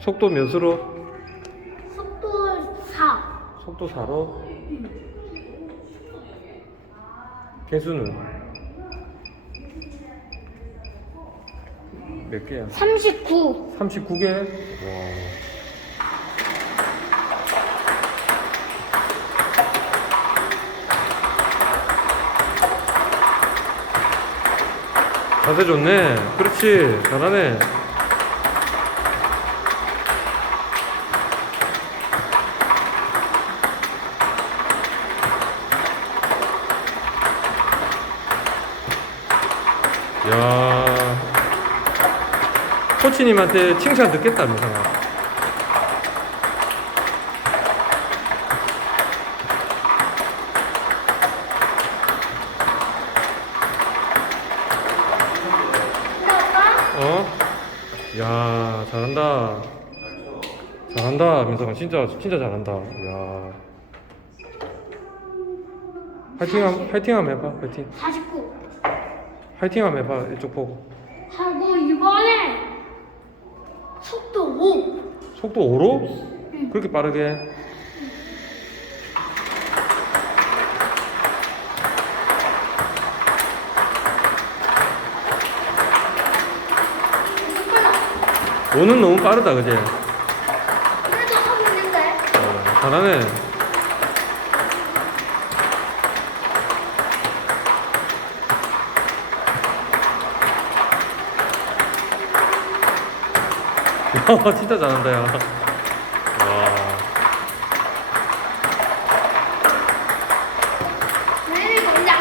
속도 몇으로? 속도 4. 속도 4로? 개수는? 몇 개야? 39. 39개? 와. 자세 좋네. 그렇지. 잘하네. 야. 코치님한테 칭찬 듣겠다, 민상아. 어? 야, 잘한다. 잘한다, 민상아. 진짜, 진짜 잘한다. 야. 화이팅, 함- 화이팅 한번 해봐, 화이팅. 49. 화이팅 한번 해봐, 이쪽 보고. 하고 이번에 속도 5. 속도 5로? 그렇게 빠르게? 빨라. 5는 너무 빠르다, 그제? 그래도 하고 있는데. 어, 잘하네. 야, 진짜 잘한다, 야. 와. 안녕?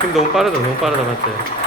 힘 너무 빠르다, 너무 빠르다, 맞지?